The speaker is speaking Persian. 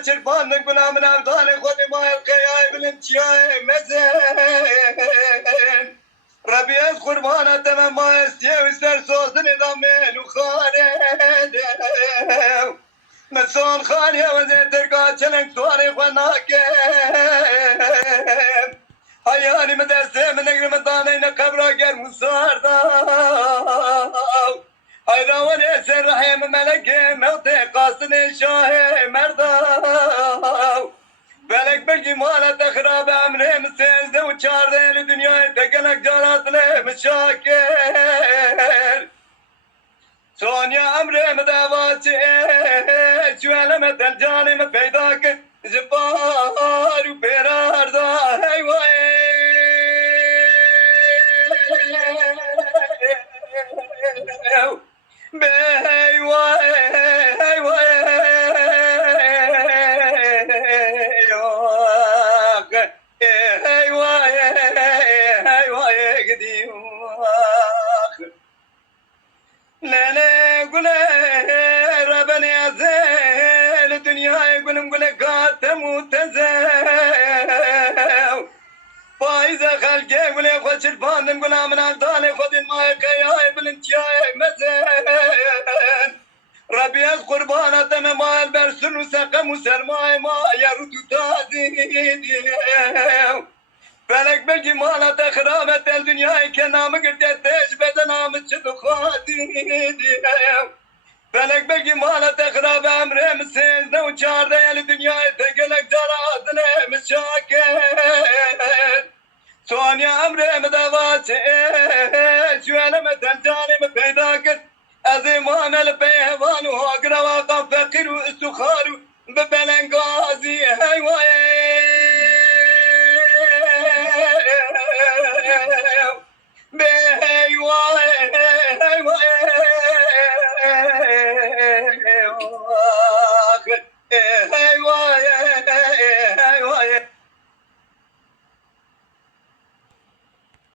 خوشر باندن گنا من افضال خود ما القیای بالانتیای مزن ربي از قربانة تمام ما استيو استر صوت نظام وخانه مسون خاني وزير ترقى چلنك تواري خناك هياني مدرسة من نقر مطانين قبرا قر مصاردا هاي راوان يسر رحيم ملك موتي قاصن شاه مردا Felek belki muhalet خراب امره مسیزده و چارده لدنیای تکلک جارات له مشاکر سونیا امره مدواچه شوالمه تلجانه پیدا کر جبار و پیرار دا هیوائے بهیوائے باندن قلنا من عبدالي خذ الماء كياي بالانتياي مزين ربي از قربانة دم ما البرسن وسقم وسرماي ما يرد تازيد فلك بلقي مالة خرابة الدنيا كنام قدت تيش بدنا مشد خاديد فلك بلقي مالة خرابة امره مسيزنا وشارده الدنيا تقلق جراتنا مشاكل سونیا امره مدوات شوانا متنجاني مبيداكت از معامل بيهوان و هاقرا واقع فقير و استخار